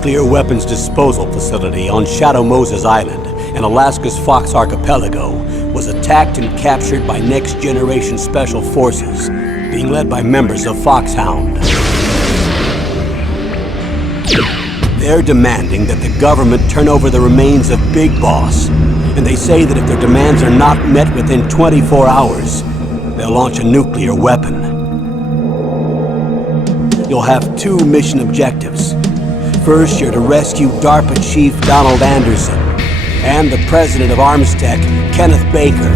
nuclear weapons disposal facility on Shadow Moses Island in Alaska's Fox Archipelago was attacked and captured by next-generation special forces, being led by members of Foxhound. They're demanding that the government turn over the remains of Big Boss, and they say that if their demands are not met within 24 hours, they'll launch a nuclear weapon. You'll have two mission objectives. First, you're to rescue DARPA Chief Donald Anderson and the President of Armstech, Kenneth Baker.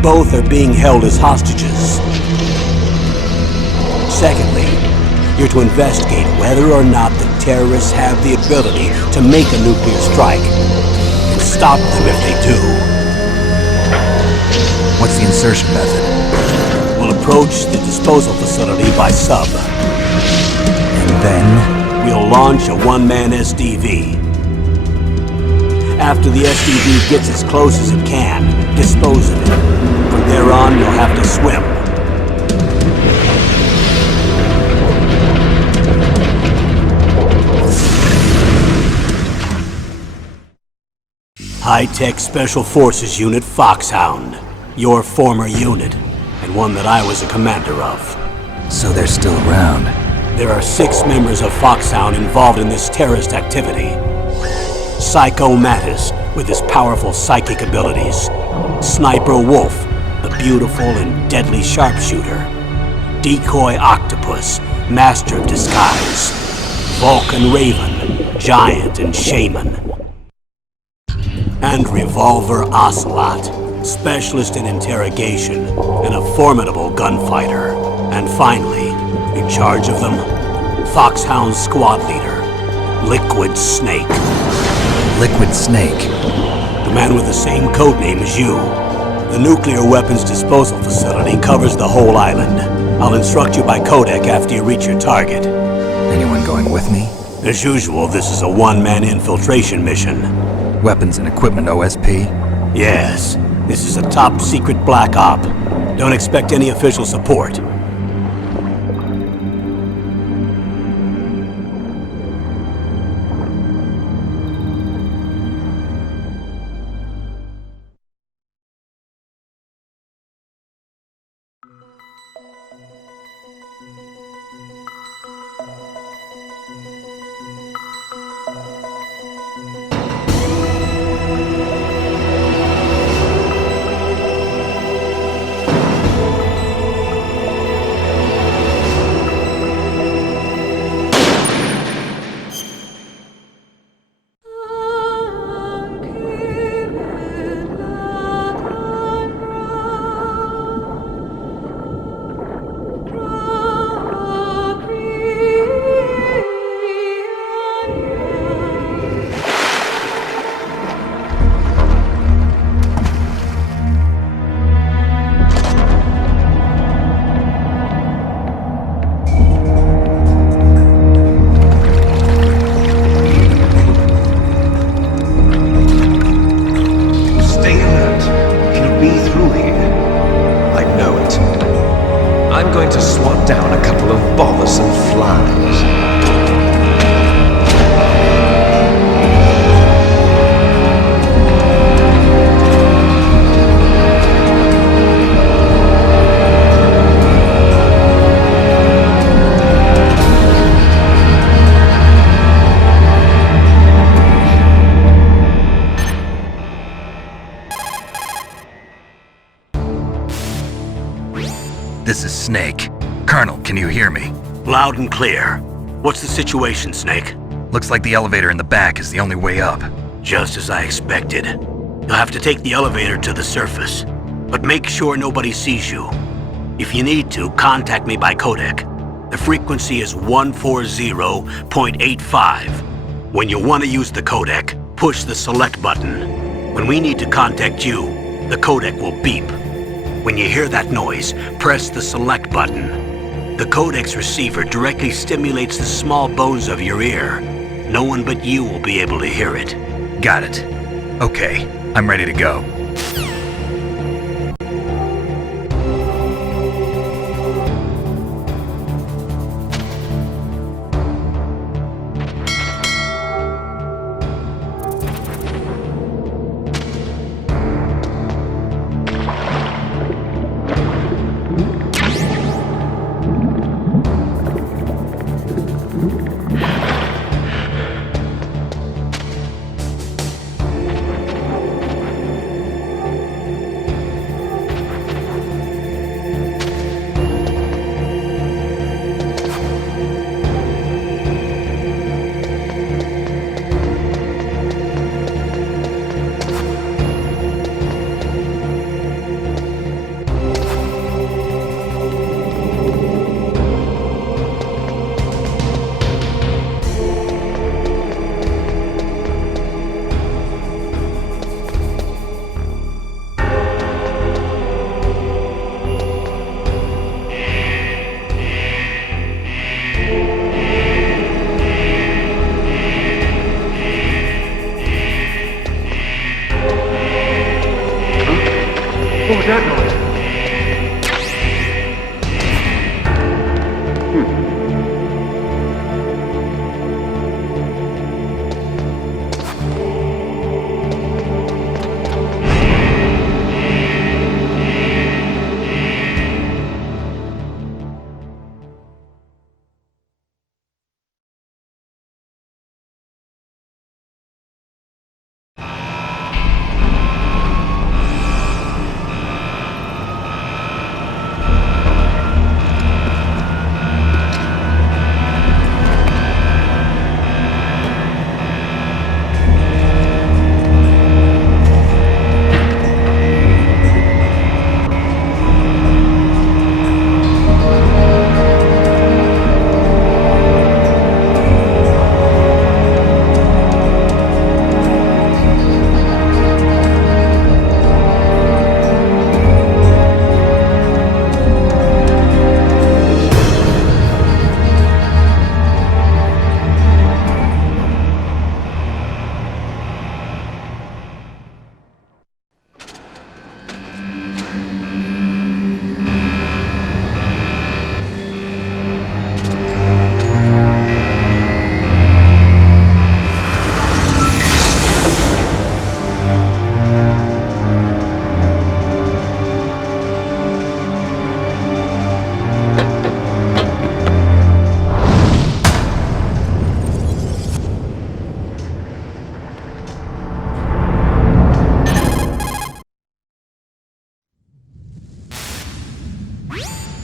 Both are being held as hostages. Secondly, you're to investigate whether or not the terrorists have the ability to make a nuclear strike and stop them if they do. What's the insertion method? We'll approach the disposal facility by sub. And then? We'll launch a one-man SDV. After the SDV gets as close as it can, dispose of it. From there on, you'll have to swim. High-Tech Special Forces Unit Foxhound. Your former unit, and one that I was a commander of. So they're still around. There are 6 members of Foxhound involved in this terrorist activity. Psycho Mattis, with his powerful psychic abilities. Sniper Wolf, the beautiful and deadly sharpshooter. Decoy Octopus, master of disguise. Vulcan Raven, giant and shaman. And Revolver Ocelot, specialist in interrogation and a formidable gunfighter. And finally, in charge of them, Foxhound squad leader, Liquid Snake. Liquid Snake? The man with the same codename as you. The nuclear weapons disposal facility covers the whole island. I'll instruct you by codec after you reach your target. Anyone going with me? As usual, this is a one-man infiltration mission. Weapons and equipment OSP? Yes. This is a top-secret black op. Don't expect any official support. This is Snake. Colonel, can you hear me? Loud and clear. What's the situation, Snake? Looks like the elevator in the back is the only way up. Just as I expected. You'll have to take the elevator to the surface. But make sure nobody sees you. If you need to, contact me by codec. The frequency is 140.85. When you want to use the codec, push the select button. When we need to contact you, the codec will beep. When you hear that noise, press the select button. The codec's receiver directly stimulates the small bones of your ear. No one but you will be able to hear it. Got it. Okay, I'm ready to go.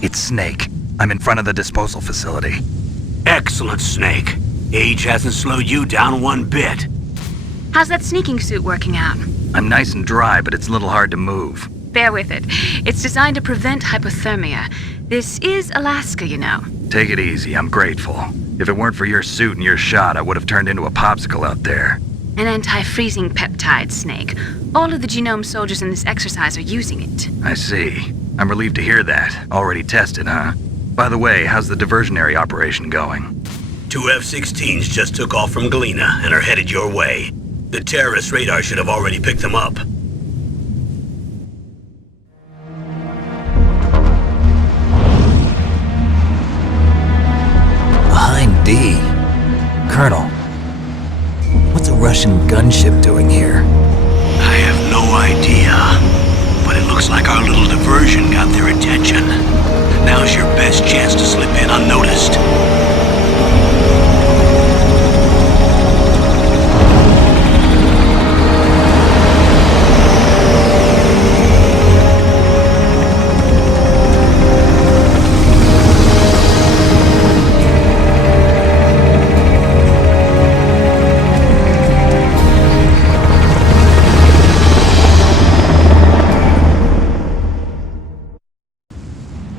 It's Snake. I'm in front of the disposal facility. Excellent, Snake. Age hasn't slowed you down one bit. How's that sneaking suit working out? I'm nice and dry, but it's a little hard to move. Bear with it. It's designed to prevent hypothermia. This is Alaska, you know. Take it easy, I'm grateful. If it weren't for your suit and your shot, I would have turned into a popsicle out there. An anti-freezing peptide, Snake. All of the genome soldiers in this exercise are using it. I see. I'm relieved to hear that. Already tested, huh? By the way, how's the diversionary operation going? 2 F-16s just took off from Galena and are headed your way. The terrorist radar should have already picked them up. Behind D. Colonel, what's a Russian gunship doing here? I have no idea, but it looks like our little diversion got their attention. Now's your best chance to slip in unnoticed.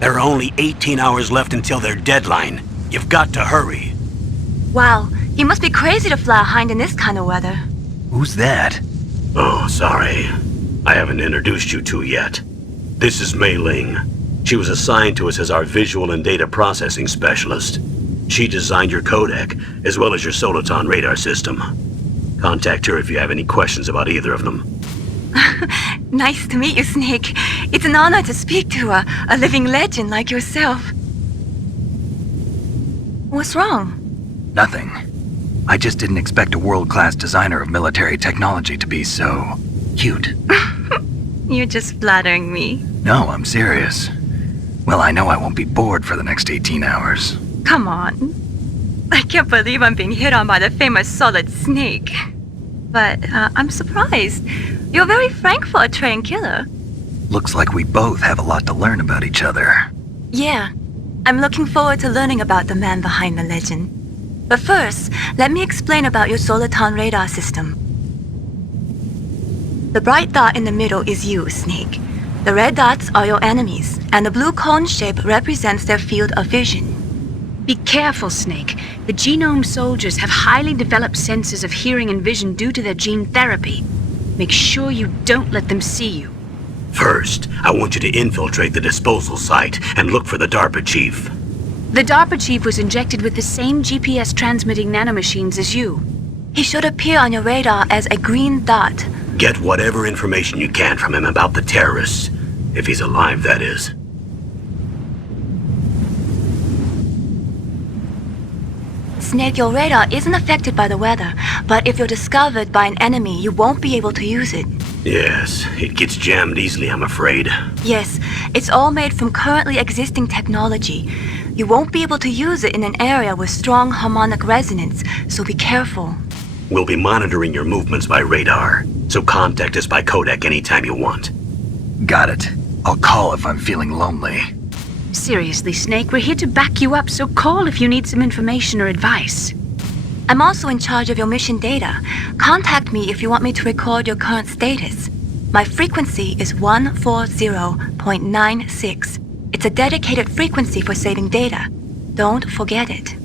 There are only 18 hours left until their deadline. You've got to hurry. Wow, you must be crazy to fly a hind in this kind of weather. Who's that? Oh, sorry. I haven't introduced you to yet. This is Mei Ling. She was assigned to us as our visual and data processing specialist. She designed your codec, as well as your Soliton radar system. Contact her if you have any questions about either of them. Nice to meet you, Snake. It's an honor to speak to a living legend like yourself. What's wrong? Nothing. I just didn't expect a world-class designer of military technology to be so cute. You're just flattering me. No, I'm serious. Well, I know I won't be bored for the next 18 hours. Come on. I can't believe I'm being hit on by the famous Solid Snake. But I'm surprised. You're very frank for a trained killer. Looks like we both have a lot to learn about each other. Yeah, I'm looking forward to learning about the man behind the legend. But first, let me explain about your Soliton radar system. The bright dot in the middle is you, Snake. The red dots are your enemies, and the blue cone shape represents their field of vision. Be careful, Snake. The genome soldiers have highly developed senses of hearing and vision due to their gene therapy. Make sure you don't let them see you. First, I want you to infiltrate the disposal site and look for the DARPA chief. The DARPA chief was injected with the same GPS transmitting nanomachines as you. He should appear on your radar as a green dot. Get whatever information you can from him about the terrorists. If he's alive, that is. Snake, your radar isn't affected by the weather, but if you're discovered by an enemy, you won't be able to use it. Yes, it gets jammed easily, I'm afraid. Yes, it's all made from currently existing technology. You won't be able to use it in an area with strong harmonic resonance, so be careful. We'll be monitoring your movements by radar, so contact us by codec anytime you want. Got it. I'll call if I'm feeling lonely. Seriously, Snake, we're here to back you up, so call if you need some information or advice. I'm also in charge of your mission data. Contact me if you want me to record your current status. My frequency is 140.96. It's a dedicated frequency for saving data. Don't forget it.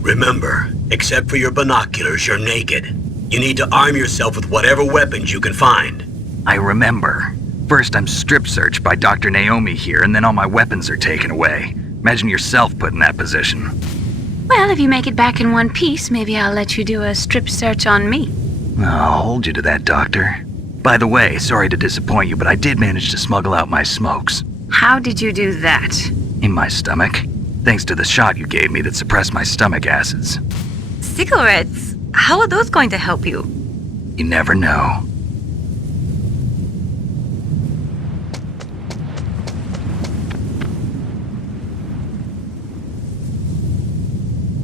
Remember, except for your binoculars, you're naked. You need to arm yourself with whatever weapons you can find. I remember. First, I'm strip searched by Dr. Naomi here, and then all my weapons are taken away. Imagine yourself put in that position. Well, if you make it back in one piece, maybe I'll let you do a strip search on me. I'll hold you to that, Doctor. By the way, sorry to disappoint you, but I did manage to smuggle out my smokes. How did you do that? In my stomach. Thanks to the shot you gave me that suppressed my stomach acids. Cigarettes? How are those going to help you? You never know.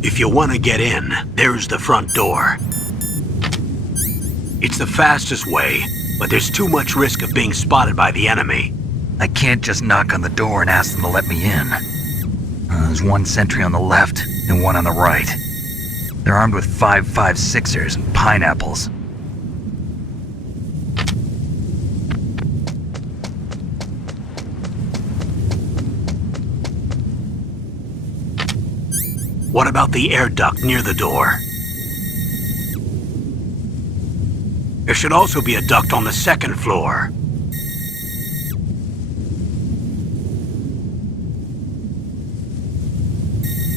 If you want to get in, there's the front door. It's the fastest way, but there's too much risk of being spotted by the enemy. I can't just knock on the door and ask them to let me in. There's one sentry on the left and one on the right. They're armed with 5.56ers and pineapples. What about the air duct near the door? There should also be a duct on the second floor.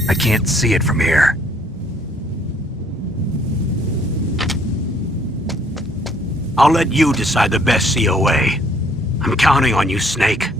I can't see it from here. I'll let you decide the best COA. I'm counting on you, Snake.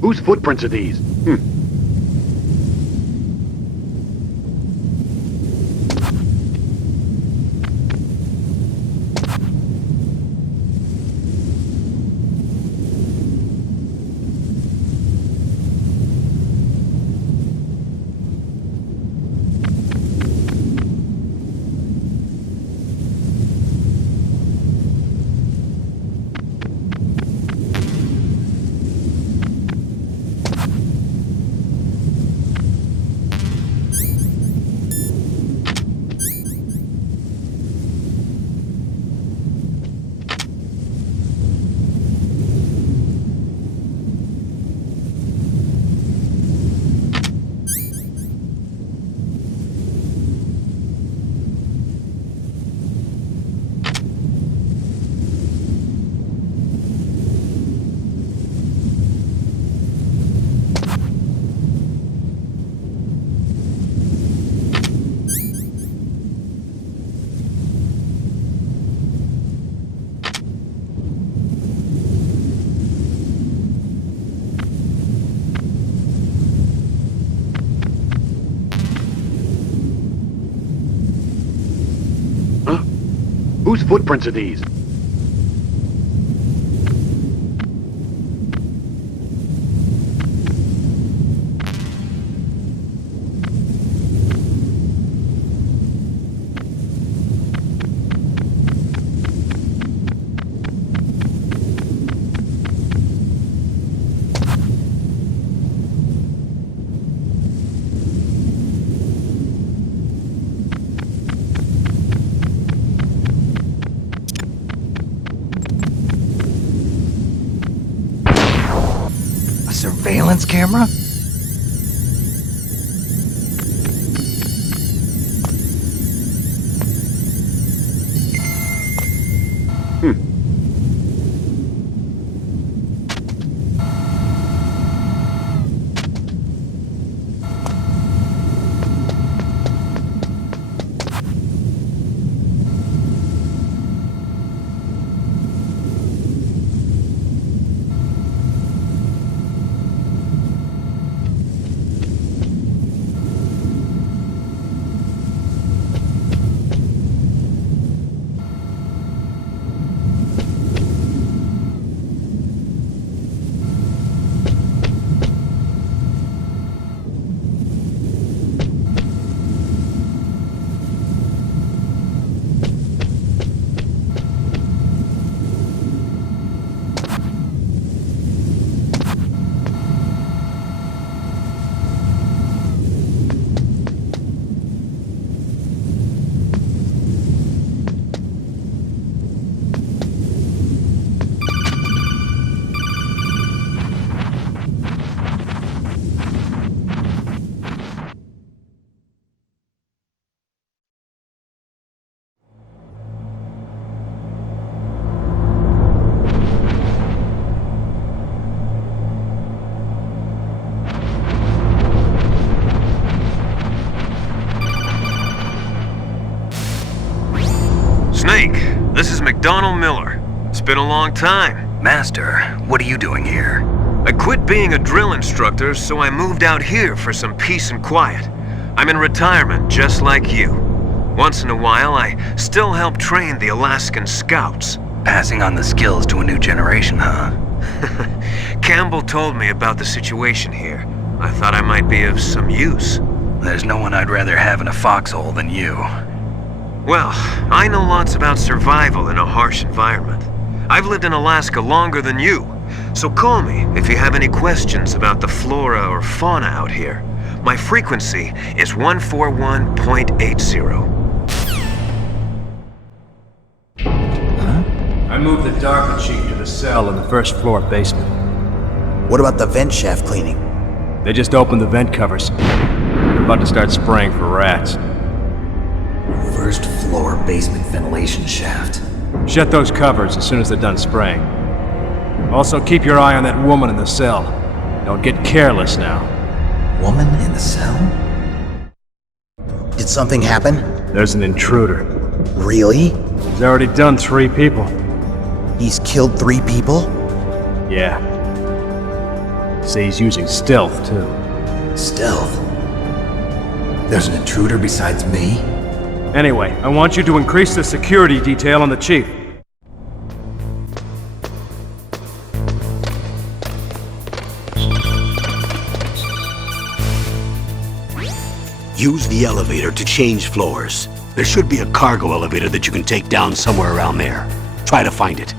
Whose footprints are these? Whose footprints are these? Surveillance camera? Snake, this is McDonald Miller. It's been a long time. Master, what are you doing here? I quit being a drill instructor, so I moved out here for some peace and quiet. I'm in retirement, just like you. Once in a while, I still help train the Alaskan Scouts. Passing on the skills to a new generation, huh? Campbell told me about the situation here. I thought I might be of some use. There's no one I'd rather have in a foxhole than you. Well, I know lots about survival in a harsh environment. I've lived in Alaska longer than you, so call me if you have any questions about the flora or fauna out here. My frequency is 141.80. I moved the DARPA chief to the cell in the first floor basement. What about the vent shaft cleaning? They just opened the vent covers. They're about to start spraying for rats. First floor basement ventilation shaft. Shut those covers as soon as they're done spraying. Also, keep your eye on that woman in the cell. Don't get careless now. Woman in the cell? Did something happen? There's an intruder. Really? He's already done 3 people. He's killed 3 people? Yeah. Say he's using stealth, too. Stealth? There's an intruder besides me? Anyway, I want you to increase the security detail on the chief. Use the elevator to change floors. There should be a cargo elevator that you can take down somewhere around there. Try to find it.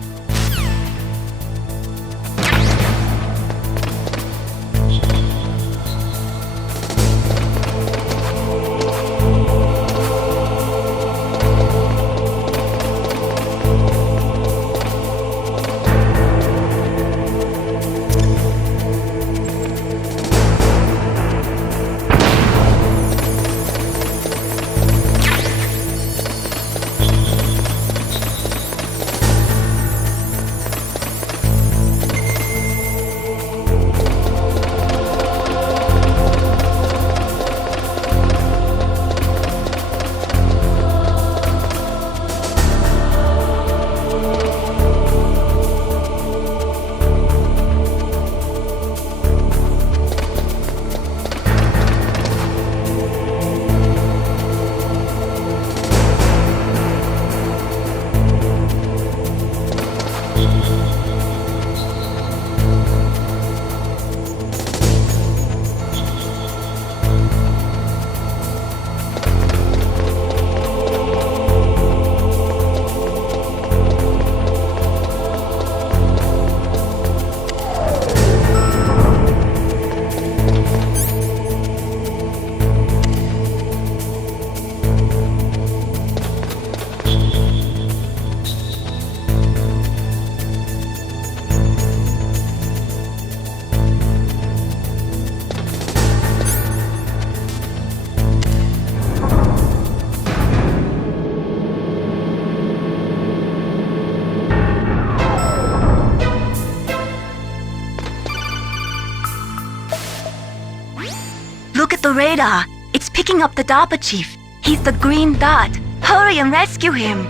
Look at the radar. It's picking up the DARPA chief. He's the green dot. Hurry and rescue him.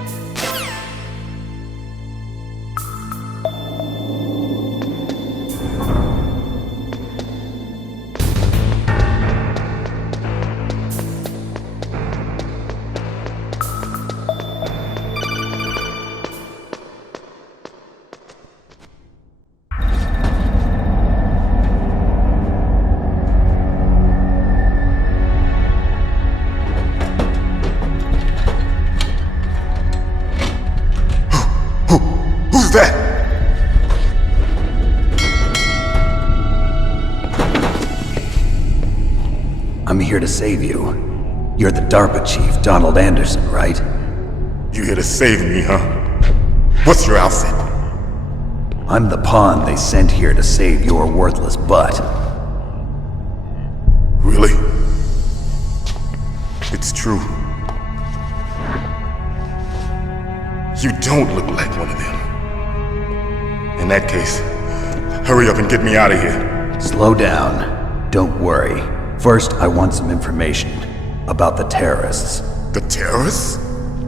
Who's that? I'm here to save you. You're the DARPA chief, Donald Anderson, right? You here to save me, huh? What's your outfit? I'm the pawn they sent here to save your worthless butt. Really? It's true. You don't look like one of them. In that case, hurry up and get me out of here. Slow down. Don't worry. First, I want some information about the terrorists. The terrorists?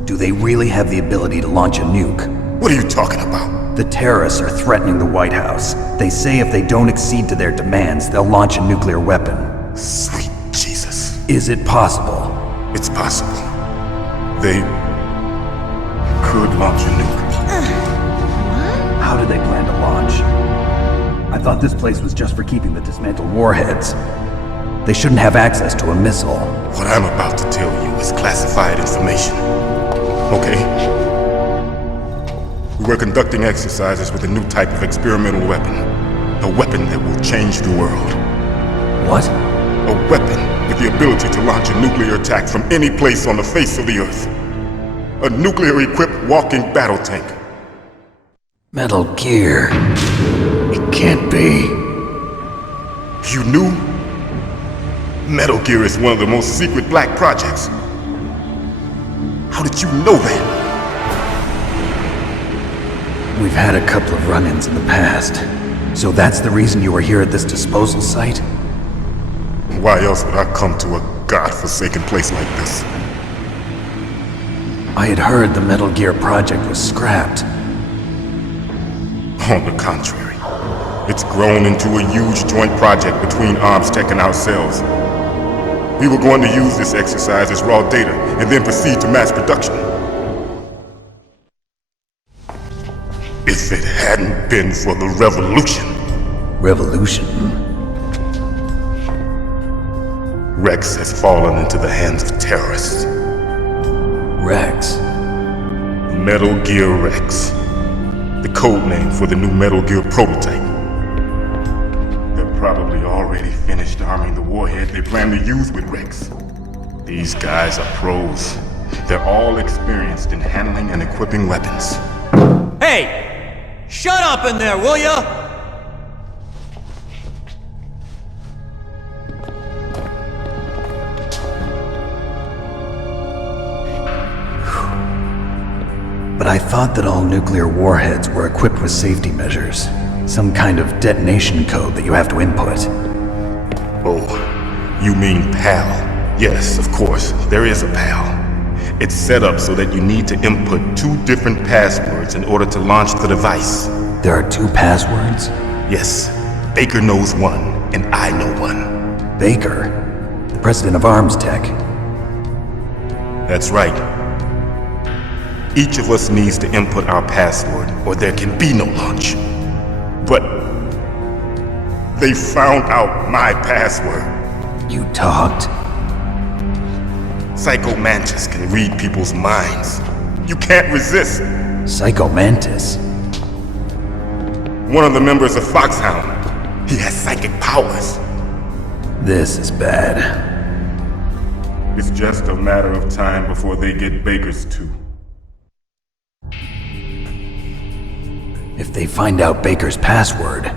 Do they really have the ability to launch a nuke? What are you talking about? The terrorists are threatening the White House. They say if they don't accede to their demands, they'll launch a nuclear weapon. Sweet Jesus. Is it possible? It's possible. They could launch a nuke. How do they plan to launch? I thought this place was just for keeping the dismantled warheads. They shouldn't have access to a missile. What I'm about to tell you is classified information. Okay? We were conducting exercises with a new type of experimental weapon. A weapon that will change the world. What? A weapon with the ability to launch a nuclear attack from any place on the face of the Earth. A nuclear-equipped walking battle tank. Metal Gear. It can't be. You knew? Metal Gear is one of the most secret black projects. How did you know that? We've had a couple of run-ins in the past. So that's the reason you were here at this disposal site? Why else would I come to a godforsaken place like this? I had heard the Metal Gear project was scrapped. On the contrary, it's grown into a huge joint project between Arms Tech and ourselves. We were going to use this exercise as raw data and then proceed to mass production. If it hadn't been for the revolution. Revolution? Rex has fallen into the hands of terrorists. Rex? Metal Gear Rex. The code name for the new Metal Gear prototype. They're probably already finished arming the warhead they plan to use with Rex. These guys are pros. They're all experienced in handling and equipping weapons. Hey! Shut up in there, will ya? But I thought that all nuclear warheads were equipped with safety measures. Some kind of detonation code that you have to input. Oh, you mean PAL? Yes, of course, there is a PAL. It's set up so that you need to input 2 different passwords in order to launch the device. There are 2 passwords? Yes, Baker knows one, and I know one. Baker? The president of Arms Tech? That's right. Each of us needs to input our password, or there can be no launch. But they found out my password. You talked? Psycho Mantis can read people's minds. You can't resist. Psycho Mantis? One of the members of Foxhound. He has psychic powers. This is bad. It's just a matter of time before they get Baker's too. If they find out Baker's password...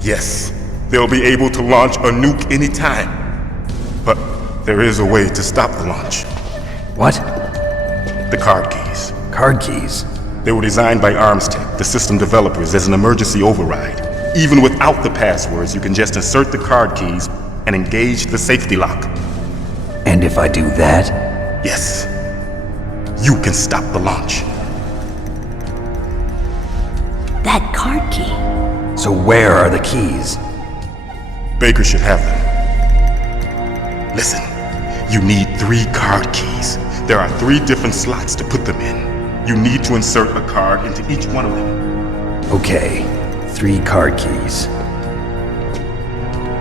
Yes, they'll be able to launch a nuke anytime. But there is a way to stop the launch. What? The card keys. Card keys? They were designed by Arms Tech, the system developers, as an emergency override. Even without the passwords, you can just insert the card keys and engage the safety lock. And if I do that? Yes. You can stop the launch. That card key. So where are the keys? Baker should have them. Listen, you need 3 card keys. There are 3 different slots to put them in. You need to insert a card into each one of them. Okay, 3 card keys.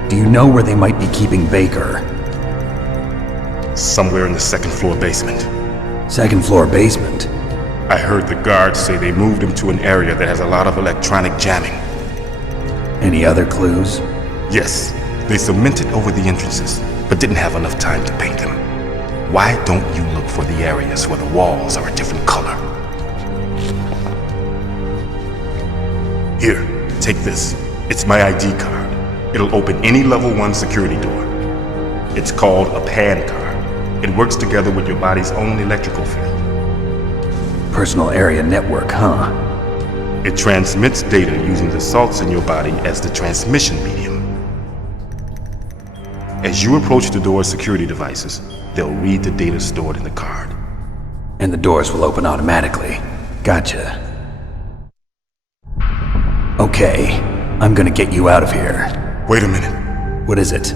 Do you know where they might be keeping Baker? Somewhere in the 2nd floor basement. 2nd floor basement? I heard the guards say they moved him to an area that has a lot of electronic jamming. Any other clues? Yes, they cemented over the entrances, but didn't have enough time to paint them. Why don't you look for the areas where the walls are a different color? Here, take this. It's my ID card. It'll open any level 1 security door. It's called a PAN card. It works together with your body's own electrical field. Personal area network, huh? It transmits data using the salts in your body as the transmission medium. As you approach the door's security devices, they'll read the data stored in the card. And the doors will open automatically. Gotcha. Okay, I'm gonna get you out of here. Wait a minute. What is it?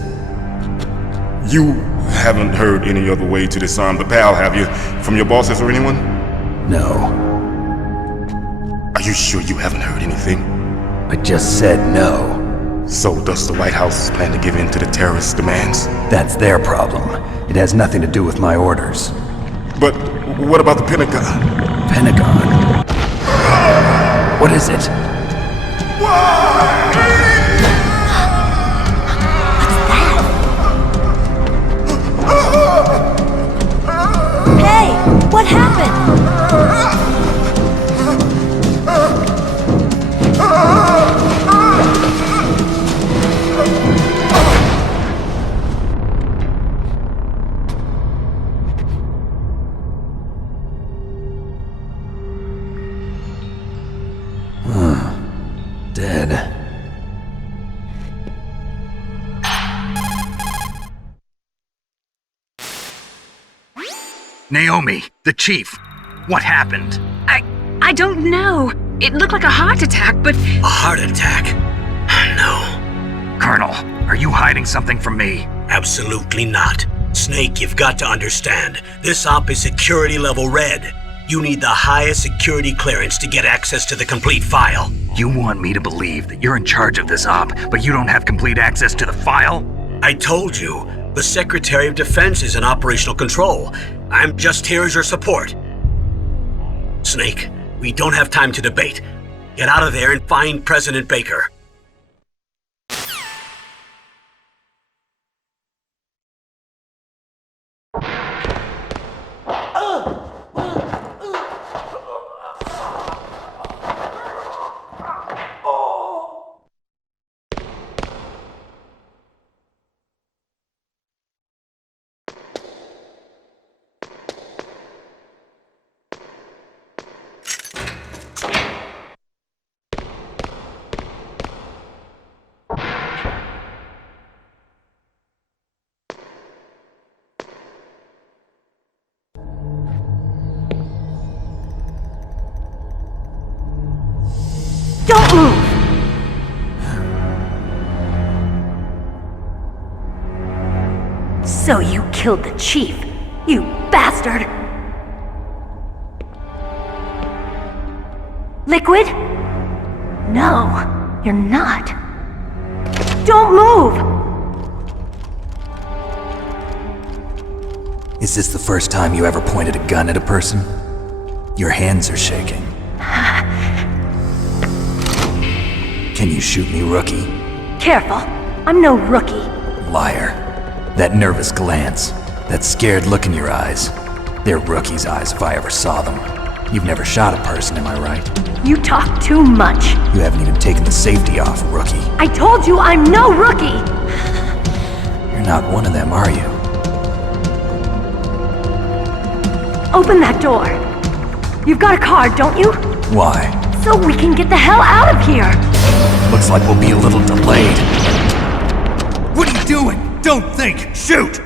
You haven't heard any other way to disarm the PAL, have you? From your bosses or anyone? No. Are you sure you haven't heard anything? I just said no. So does the White House plan to give in to the terrorist demands? That's their problem. It has nothing to do with my orders. But what about the Pentagon? Pentagon? What is it? Hey, what happened? Dead. Naomi, the chief. What happened? I don't know. It looked like a heart attack, but... A heart attack? No. Colonel, are you hiding something from me? Absolutely not. Snake, you've got to understand. This op is security level red. You need the highest security clearance to get access to the complete file. You want me to believe that you're in charge of this op, but you don't have complete access to the file? I told you, the Secretary of Defense is in operational control. I'm just here as your support. Snake, we don't have time to debate. Get out of there and find President Baker. Don't move! So you killed the chief, you bastard! Liquid? No, you're not. Don't move! Is this the first time you ever pointed a gun at a person? Your hands are shaking. Can you shoot me, rookie? Careful, I'm no rookie. Liar. That nervous glance, that scared look in your eyes. They're rookie's eyes if I ever saw them. You've never shot a person, am I right? You talk too much. You haven't even taken the safety off, rookie. I told you I'm no rookie! You're not one of them, are you? Open that door. You've got a card, don't you? Why? So we can get the hell out of here! Looks like we'll be a little delayed. What are you doing? Don't think! Shoot!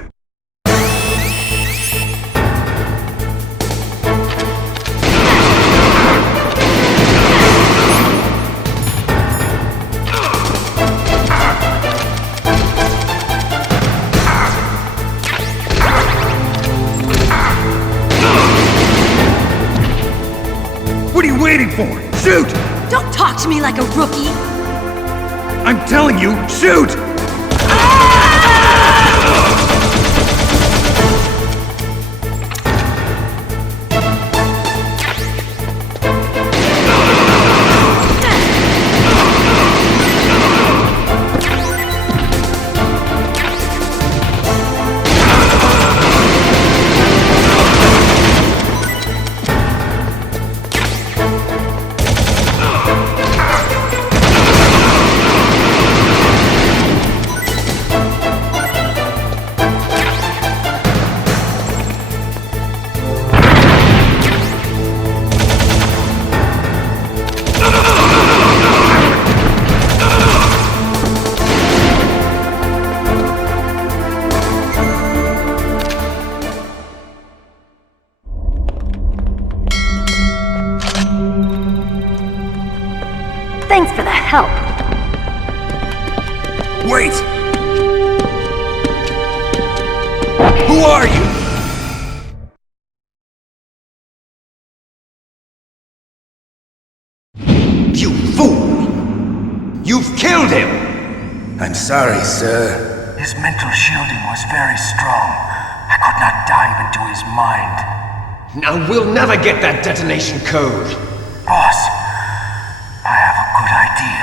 What are you waiting for? Shoot! Don't talk to me like a rookie! I'm telling you, shoot! help. Wait! Who are you? You fool! You've killed him! I'm sorry, sir. His mental shielding was very strong. I could not dive into his mind. Now we'll never get that detonation code. Boss, I have a good idea.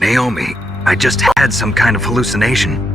Naomi, I just had some kind of hallucination.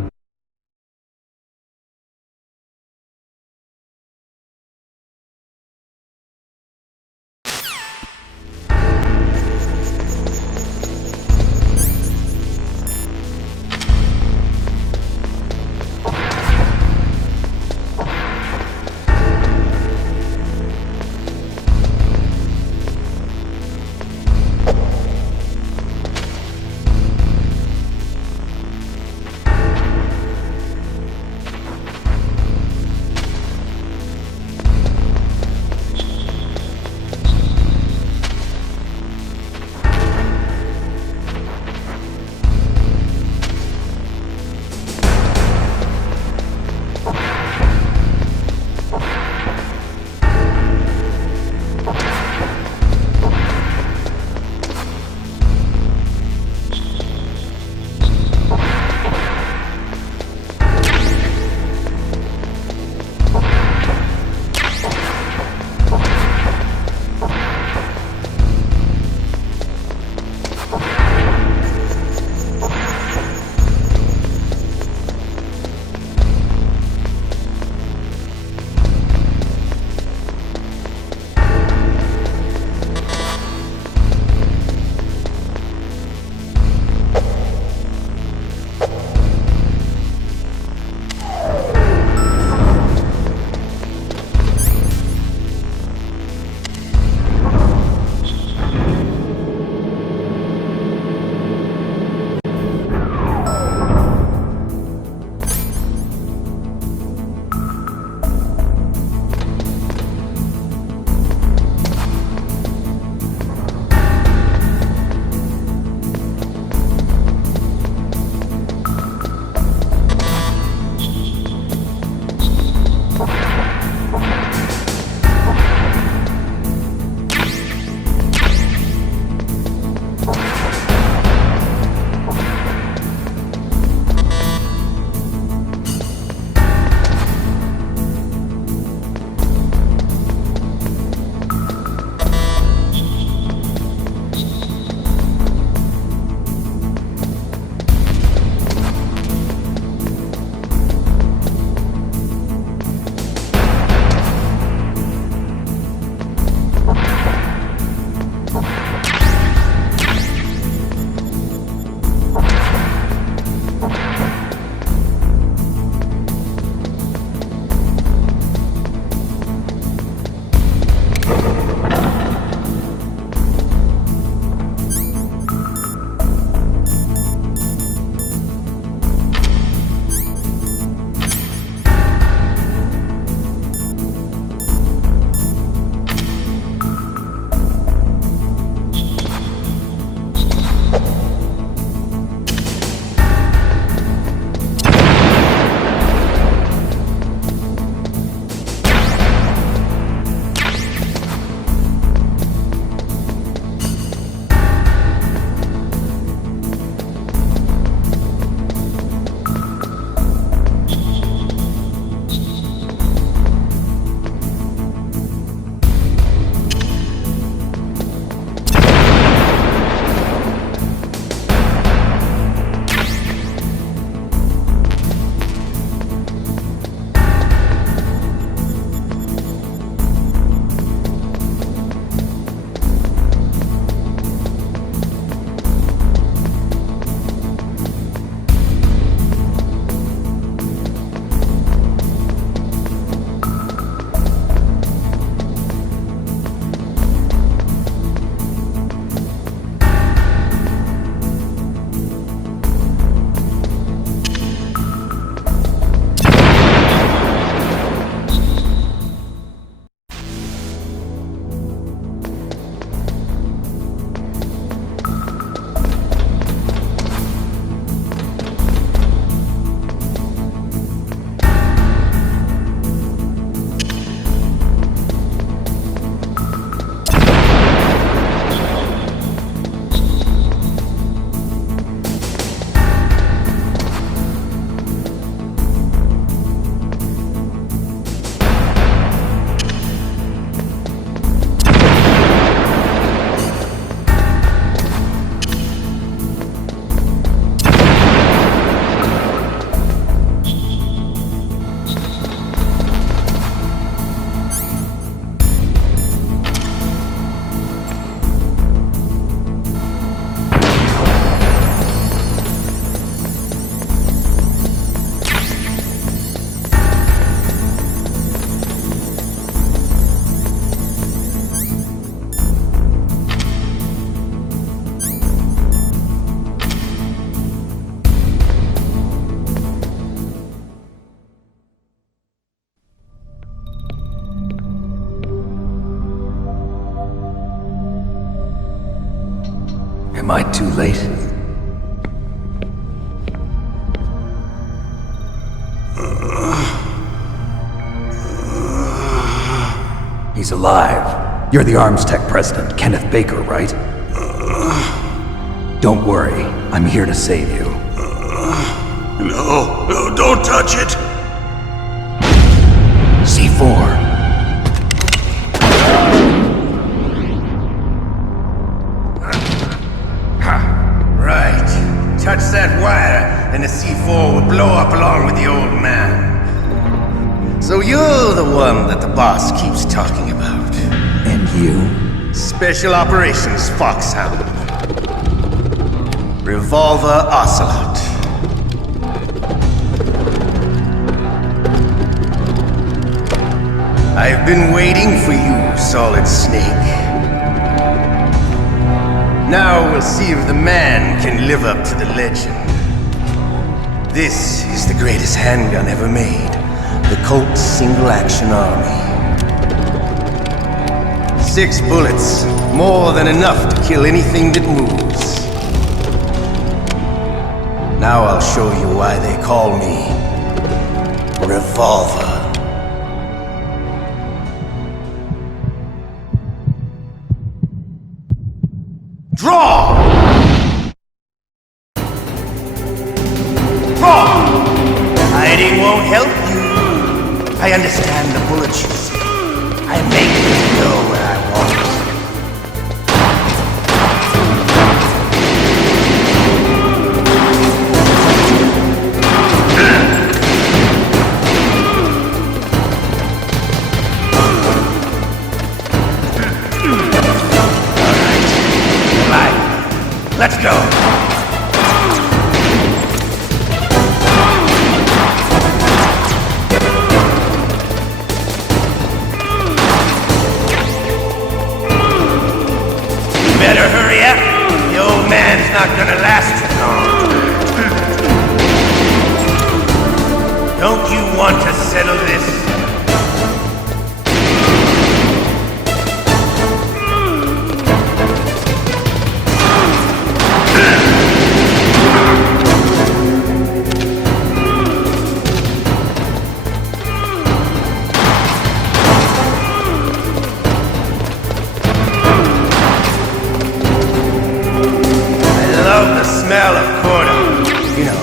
Am I too late? He's alive. You're the Arms Tech president, Kenneth Baker, right? Don't worry, I'm here to save you. No, don't touch it! C4. Right. Touch that wire, and the C4 will blow up along with the old man. So you're the one that the boss keeps talking about. And you? Special Operations Foxhound. Revolver Ocelot. I've been waiting for you, Solid Snake. Now we'll see if the man can live up to the legend. This is the greatest handgun ever made. The Colt Single Action Army. 6 bullets, more than enough to kill anything that moves. Now I'll show you why they call me Revolver. Draw! Draw! Hiding won't help you. I understand the bullets you see. I make them go where I want. All right, let's go. Better hurry up. The old man's not gonna last too long. Don't you want to settle this? Smell of corn. You know,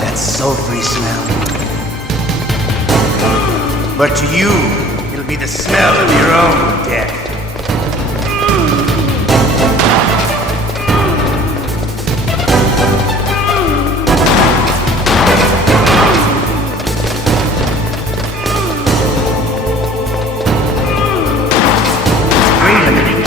that sulfury smell. But to you, it'll be the smell of your own death. Wait a minute.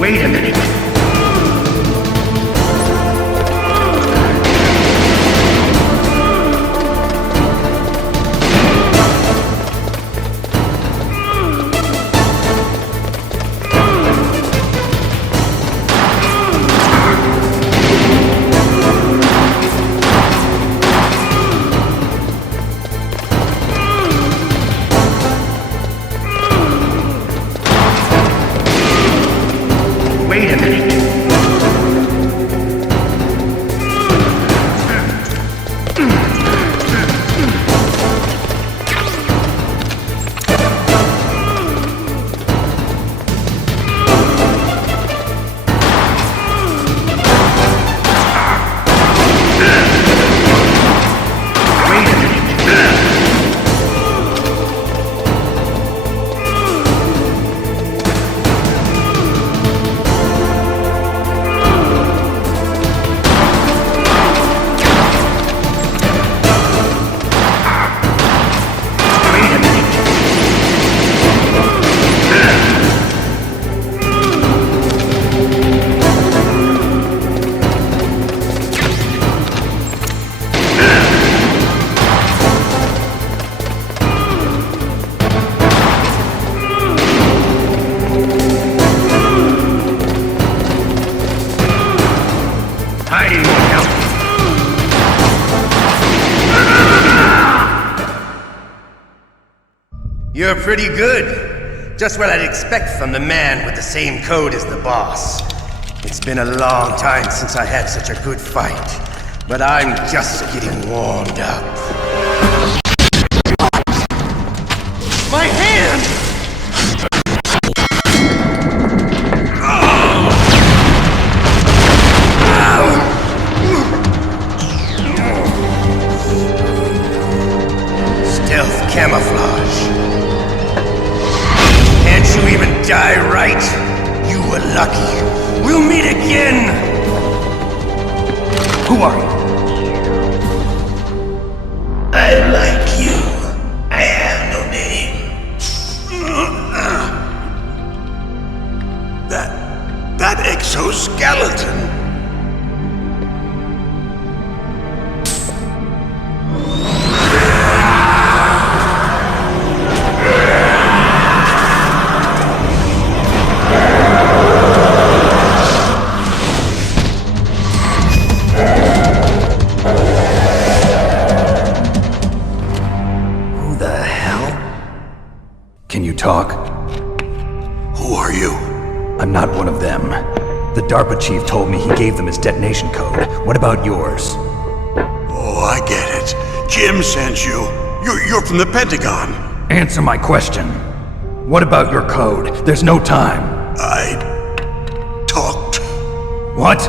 Wait a minute. Wait a minute. You're pretty good. Just what I'd expect from the man with the same code as the boss. It's been a long time since I had such a good fight, but I'm just getting warmed up. My hand! Stealth camouflage. Can't you even die right? You were lucky. We'll meet again! Who are you? I like you. I have no name. That exoskeleton. Who the hell? Can you talk? Who are you? I'm not one of them. The DARPA chief told me he gave them his detonation code. What about yours? Oh, I get it. Jim sent you. You're from the Pentagon. Answer my question. What about your code? There's no time. I talked. What?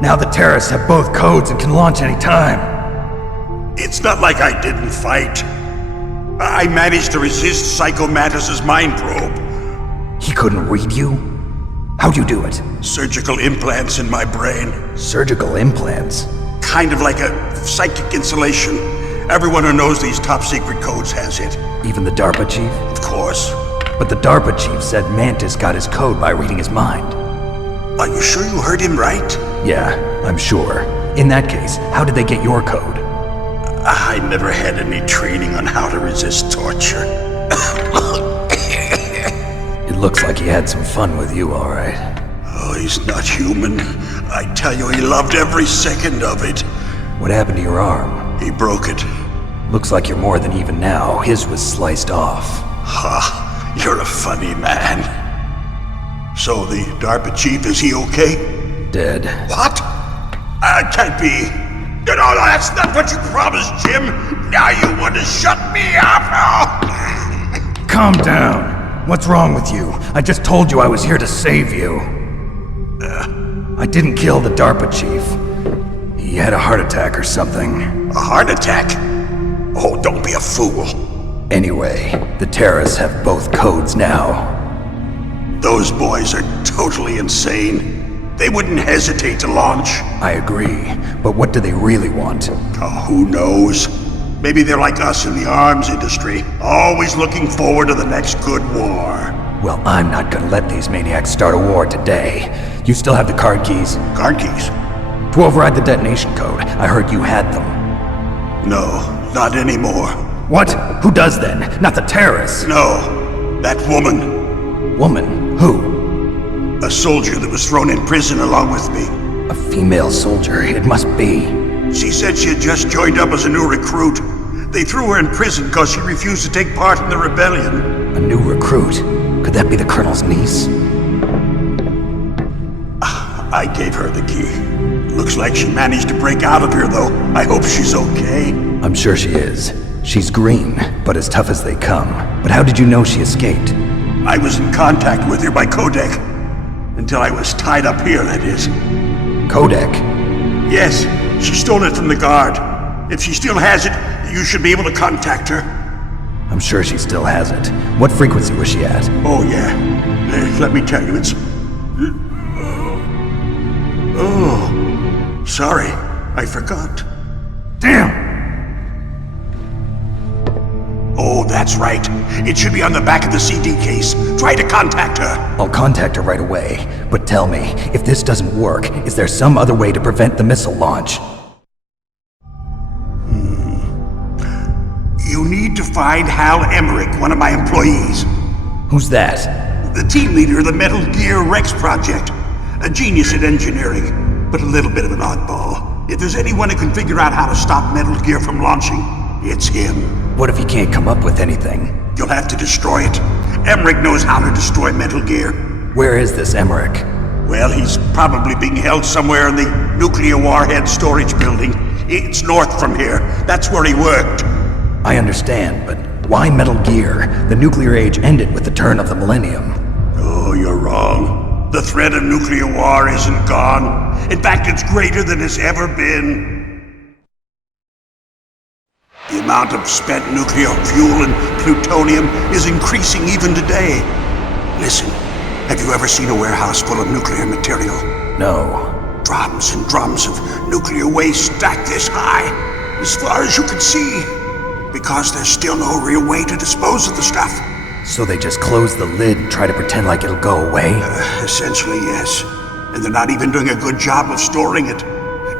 Now the terrorists have both codes and can launch any time. It's not like I didn't fight. I managed to resist Psycho Mantis's mind probe. He couldn't read you? How'd you do it? Surgical implants in my brain. Surgical implants? Kind of like a psychic insulation. Everyone who knows these top secret codes has it. Even the DARPA chief? Of course. But the DARPA chief said Mantis got his code by reading his mind. Are you sure you heard him right? Yeah, I'm sure. In that case, how did they get your code? I never had any training on how to resist torture. It looks like he had some fun with you, all right. Oh, he's not human. I tell you, he loved every second of it. What happened to your arm? He broke it. Looks like you're more than even now. His was sliced off. Ha, you're a funny man. So the DARPA chief, is he okay? Dead. What? Can't be. No, that's not what you promised, Jim. Now you want to shut me up? Calm down. What's wrong with you? I just told you I was here to save you. I didn't kill the DARPA chief. He had a heart attack or something. A heart attack? Oh, don't be a fool. Anyway, the terrorists have both codes now. Those boys are totally insane. They wouldn't hesitate to launch. I agree, but what do they really want? Oh, who knows? Maybe they're like us in the arms industry, always looking forward to the next good war. Well, I'm not gonna let these maniacs start a war today. You still have the card keys? Card keys? To override the detonation code. I heard you had them. No, not anymore. What? Who does then? Not the terrorists? No, that woman. Woman? Who? A soldier that was thrown in prison along with me. A female soldier, it must be. She said she had just joined up as a new recruit. They threw her in prison because she refused to take part in the rebellion. A new recruit? Could that be the colonel's niece? I gave her the key. Looks like she managed to break out of here, though. I hope she's okay. I'm sure she is. She's green, but as tough as they come. But how did you know she escaped? I was in contact with her by codec. Until I was tied up here, that is. Codec? Yes, she stole it from the guard. If she still has it, you should be able to contact her. I'm sure she still has it. What frequency was she at? Oh, yeah. Let me tell you, it's... Oh, sorry. I forgot. Damn! Oh, that's right. It should be on the back of the CD case. Try to contact her. I'll contact her right away. But tell me, if this doesn't work, is there some other way to prevent the missile launch? You need to find Hal Emmerich, one of my employees. Who's that? The team leader of the Metal Gear Rex project. A genius at engineering, but a little bit of an oddball. If there's anyone who can figure out how to stop Metal Gear from launching, it's him. What if he can't come up with anything? You'll have to destroy it. Emmerich knows how to destroy Metal Gear. Where is this Emmerich? Well, he's probably being held somewhere in the nuclear warhead storage building. It's north from here. That's where he worked. I understand, but why Metal Gear? The nuclear age ended with the turn of the millennium. Oh, you're wrong. The threat of nuclear war isn't gone. In fact, it's greater than it's ever been. The amount of spent nuclear fuel and plutonium is increasing even today. Listen, have you ever seen a warehouse full of nuclear material? No. Drums and drums of nuclear waste stacked this high, as far as you can see, because there's still no real way to dispose of the stuff. So they just close the lid and try to pretend like it'll go away? Essentially, yes. And they're not even doing a good job of storing it.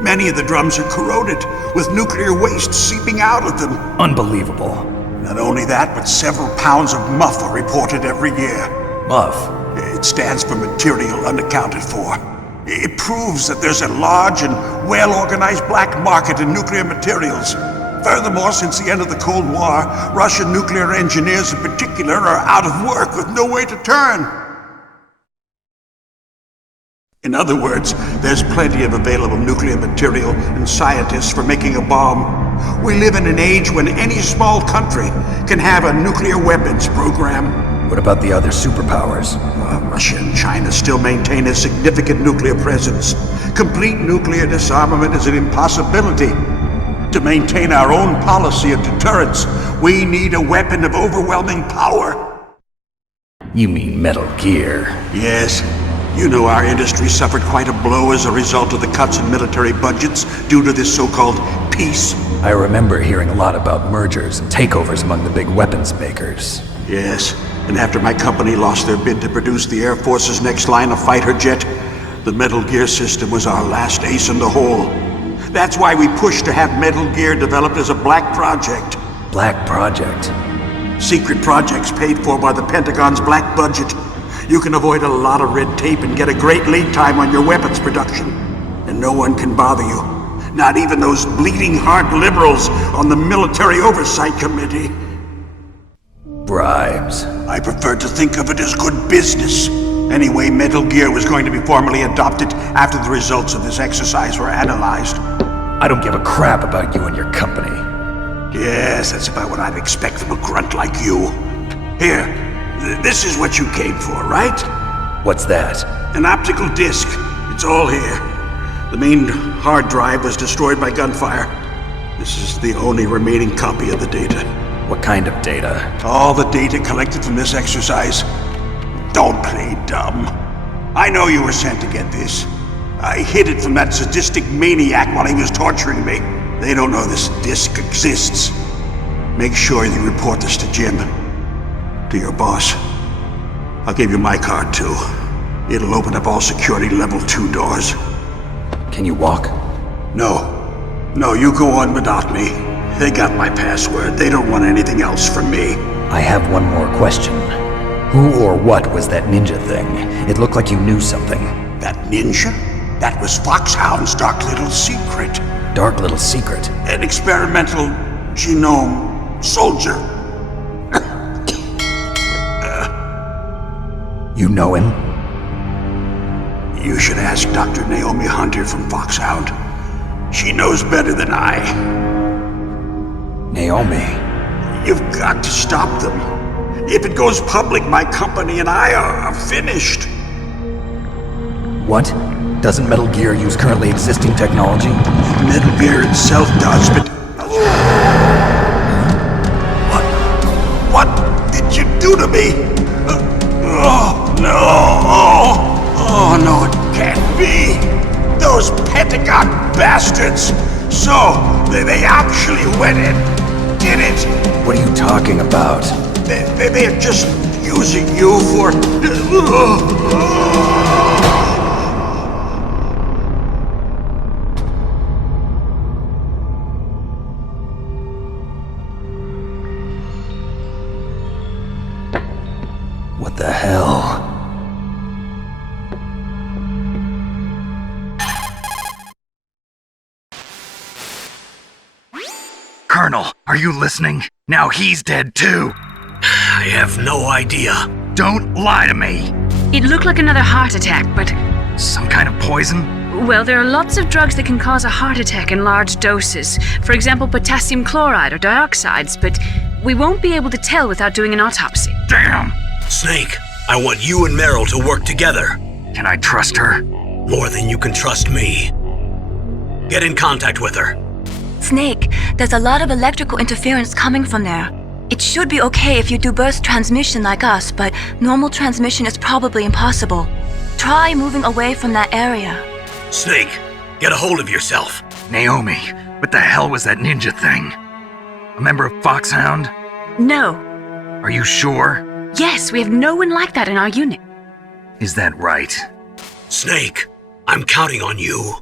Many of the drums are corroded, with nuclear waste seeping out of them. Unbelievable. Not only that, but several pounds of MUF are reported every year. MUF? It stands for material unaccounted for. It proves that there's a large and well-organized black market in nuclear materials. Furthermore, since the end of the Cold War, Russian nuclear engineers in particular are out of work with no way to turn. In other words, there's plenty of available nuclear material and scientists for making a bomb. We live in an age when any small country can have a nuclear weapons program. What about the other superpowers? Russia and China still maintain a significant nuclear presence. Complete nuclear disarmament is an impossibility. To maintain our own policy of deterrence, we need a weapon of overwhelming power. You mean Metal Gear? Yes. You know our industry suffered quite a blow as a result of the cuts in military budgets due to this so-called peace. I remember hearing a lot about mergers and takeovers among the big weapons makers. Yes, and after my company lost their bid to produce the Air Force's next line of fighter jet, the Metal Gear system was our last ace in the hole. That's why we pushed to have Metal Gear developed as a black project. Black project? Secret projects paid for by the Pentagon's black budget. You can avoid a lot of red tape and get a great lead time on your weapons production. And no one can bother you. Not even those bleeding heart liberals on the Military Oversight Committee. Bribes. I prefer to think of it as good business. Anyway, Metal Gear was going to be formally adopted after the results of this exercise were analyzed. I don't give a crap about you and your company. Yes, that's about what I'd expect from a grunt like you. Here, this is what you came for, right? What's that? An optical disc. It's all here. The main hard drive was destroyed by gunfire. This is the only remaining copy of the data. What kind of data? All the data collected from this exercise. Don't play dumb. I know you were sent to get this. I hid it from that sadistic maniac while he was torturing me. They don't know this disc exists. Make sure you report this to Jim. To your boss. I'll give you my card too. It'll open up all security level 2 doors. Can you walk? No. No, you go on without me. They got my password. They don't want anything else from me. I have one more question. Who or what was that ninja thing? It looked like you knew something. That ninja? That was Foxhound's dark little secret. Dark little secret? An experimental genome soldier. You know him? You should ask Dr. Naomi Hunter from Foxhound. She knows better than I. Naomi? You've got to stop them. If it goes public, my company and I are finished. What? Doesn't Metal Gear use currently existing technology? Metal Gear itself does, but... What did you do to me? Oh, no! Oh, no, it can't be! Those Pentagon bastards! So, they actually went in, did it? What are you talking about? They're just using you for... What the hell? Colonel, are you listening? Now he's dead too. I have no idea. Don't lie to me! It looked like another heart attack, but... Some kind of poison? Well, there are lots of drugs that can cause a heart attack in large doses. For example, potassium chloride or dioxides, but we won't be able to tell without doing an autopsy. Damn! Snake, I want you and Meryl to work together. Can I trust her? More than you can trust me. Get in contact with her. Snake, there's a lot of electrical interference coming from there. It should be okay if you do burst transmission like us, but normal transmission is probably impossible. Try moving away from that area. Snake, get a hold of yourself. Naomi, what the hell was that ninja thing? A member of Foxhound? No. Are you sure? Yes, we have no one like that in our unit. Is that right? Snake, I'm counting on you.